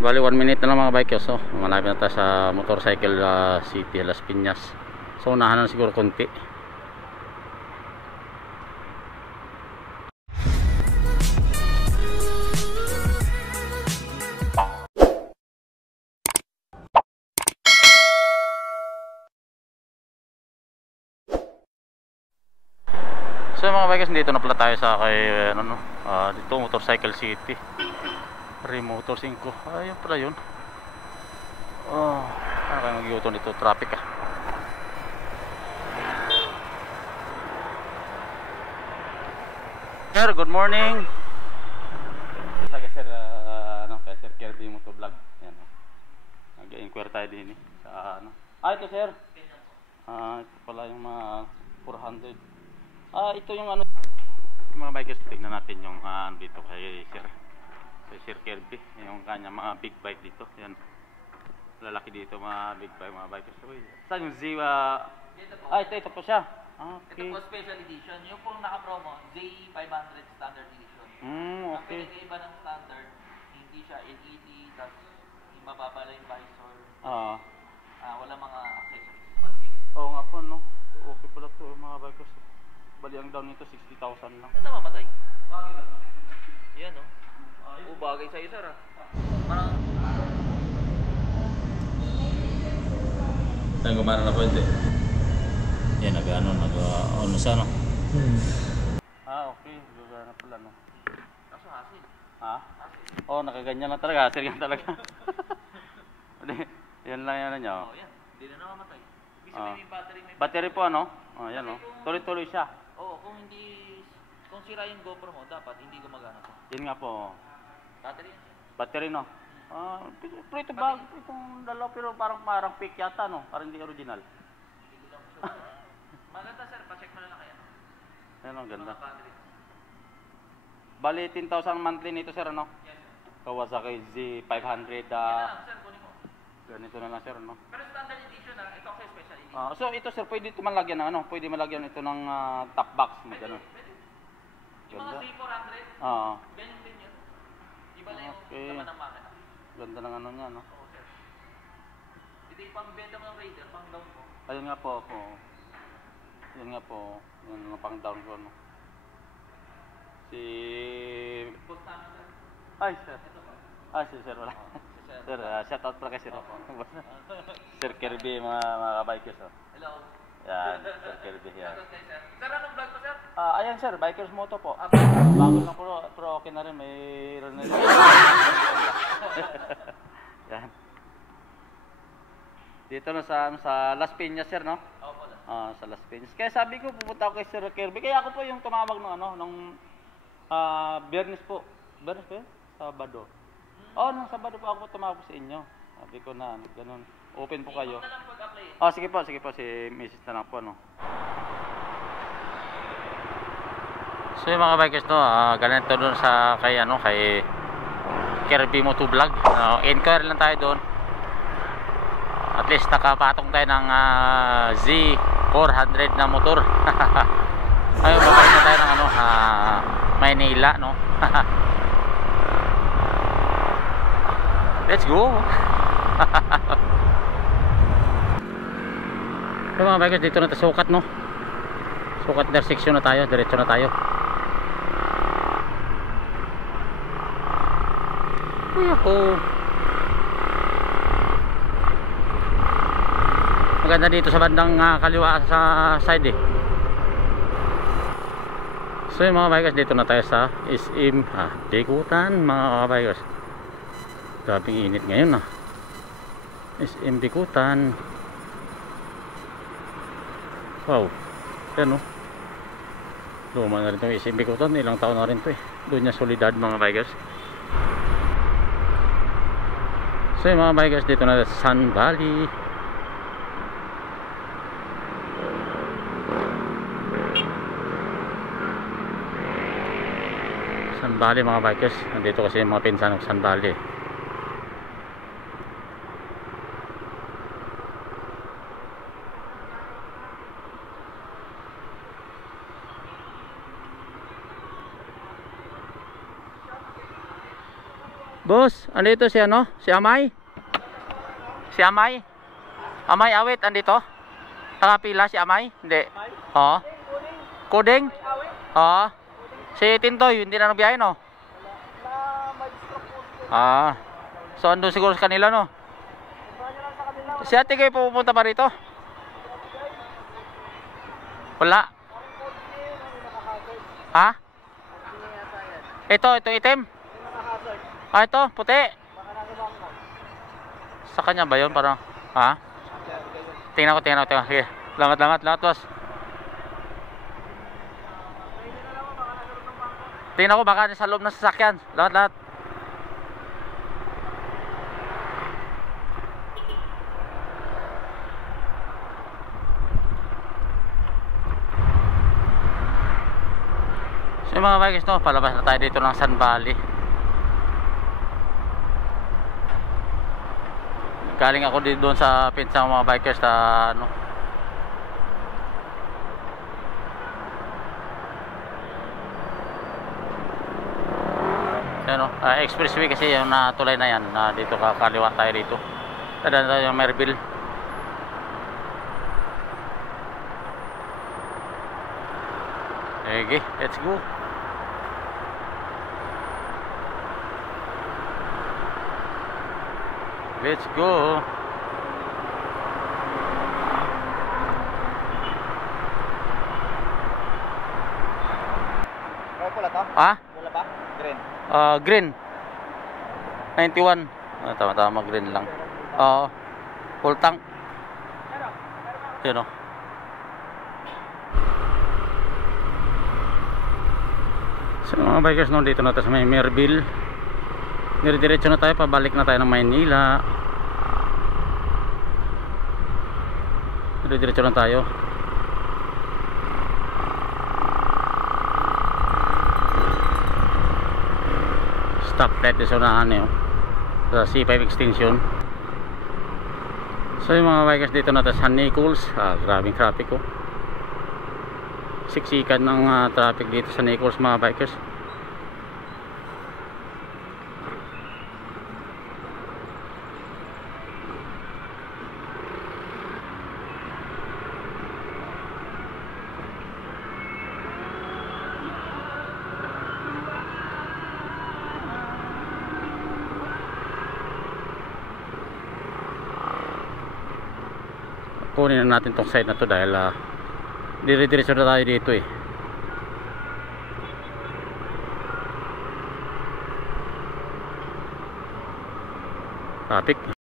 Bali 1 minute na lang mga bikers. So malapit na tayo sa Motorcycle City Las Piñas. So unahan na siguro konti. So mga bikers, dito na pala tayo sa kay dito Motorcycle City Remotor 5. Ayun pala yun. Ano kayo mag-iuton dito, traffic Sir, good morning. Kay Sir kay Sir Kirby Motovlog. Yan. Nag-inquire tayo din sa ito Sir. Ito pala yung mga 400. Ito yung mga bikers, tignan natin yung dito kay Sir Kirby, yung kanya mga big bike dito. Yan. Lalaki dito mga big bike, mga bikers. Uy, saan yung Ziwa? Ito po siya. Okay. Ito po special edition. Yung pong naka-promo, Z500 standard edition. Okay. Ang pinag-iba ng standard, hindi siya LED, tapos mababa lang yung visor. Wala mga accessories. Oo nga po, no? Okay pala to mga bikers. Bali ang down nito 60,000 lang. Ito mamatay. Bagay ba? Yan o. Bagay sa'yo sir Parang Saan gumana na po hindi? Yan, nag-ano sa ano? Okay. Gumana pala no. kaso hasil. Nakaganyan lang talaga. Hasil yan talaga. Yan lang yan niya. Yan. Hindi na namamatay. Ibig sabihin yung battery may battery po ano? Yan o. Tuloy-tuloy siya. Kung sira yung GoPro mo, dapat hindi gumagana to. Yan nga po. Battery yan. Battery no? Pero ito bag, itong dalaw pero parang fake yata no? Parang hindi original. Hindi ko lang sure. Maganda sir, pa-check mo na lang kaya. Yan o, ganda. Mga battery. Bali 10,000 monthly nito sir ano? Yes sir. Kawasaki Z500 Yan na lang sir, kunin mo. ganito na lang sir no? Pero standard edition na, ito kasi special edition. So ito sir, pwede ito malagyan ng ano? Pwede malagyan ito ng top box mo gano'n. Pwede. Yung mga Z400, ganyan din yun. Iba na yung laman ng makina. Ganda ng ano niya no? Oo sir. Hindi pang benta mo ng Raider, pang down mo. Ayun nga po. Yun nga po. Yun ang pang down ko no? Post namin sir. Ay sir. Ito po. Si sir wala. Sir, Sir. shout out pala kay sir. Sir Kirby, mga kabikers. Hello. Yan, Sir Kirby yan. Shoutout kay sir. Sir, anong vlog mo sir? Ayan sir, Bikers Moto po. Bago lang pero okay na rin. Mayroon na rin. Yan. Dito na sa Las Piñas sir, no? Oo po. Sa Las Piñas. Kaya sabi ko pupunta ako kay Sir Kirby. Kaya ako po yung tumawag nung Biyernes po. Biyernes po yun? Sabado. Nung Sabado po ako tumawag sa inyo. Sabi ko na ganun. Open po kayo. Na lang pag-apply. Sige po si Mrs. na lang po no. So yung mga bikers no, ganito doon sa kay Kirby Motovlog. Inquire lang tayo doon. At least nakapatong tayo ng Z400 na motor. Ayun, babalik na tayo ng Maynila no. Let's go. So mga bikers, dito na tayo sukat no. Sukat intersection na tayo, diretso na tayo. Maganda dito sa bandang kaliwa sa side So yung mga bikers, dito na tayo sa SM Bikutan mga bikers. Grabing init ngayon SM Bikutan. Wow, yan luma na rin itong SM Bikutan, ilang taon na rin ito doon niya solidad mga bikers. So yung mga bikers, dito na sa Sun Valley. Sun Valley mga bikers, nandito kasi yung mga pinsan ng Sun Valley. Boss, andito si ano? Si Amay? Si Amay? Amay awit, andito? Nakapila si Amay? Hindi. Oo. Kuding? Oo. Si Tintoy, hindi na nagbiyahe, no? Ah. So, andun siguro sa kanila, no? Si ate kayo pupunta pa rito? Wala. Ha? Ito itim? Ah, ito, puti. Sa kanya ba yun? Parang, ha? Tingnan ko. Sige. Lamat, boss. Tingnan ko baka sa loob ng sasakyan. Lamat. So yung mga bikers, no, palabas na tayo dito ng Sun Valley. Galing ako dito doon sa pinsang mga bikers na ano. Ano, expressway kasi yung natulay na yan, na dito kakaliwa tayo dito. Tadaan tayo yung Merville. Okay, let's go. Let's go. Kaya pula to? Ah? Wala ba? Green. Green 91. Tama green lang. Full tank. Yun o. So mga bikers, no, dito na tayo sa may Merville. Dire-diretso na tayo, pabalik na tayo ng Maynila. Dire-diretso na tayo. Stoplight din sa unahan eh, sa C5 extension. So yung mga bikers, dito na tayo sa San Nicolas. Grabing traffic ko. Siksikan ng traffic dito sa Nicolas mga bikers. Kunin na natin tong side na to dahil dire-diretso na tayo dito eh. Traffic.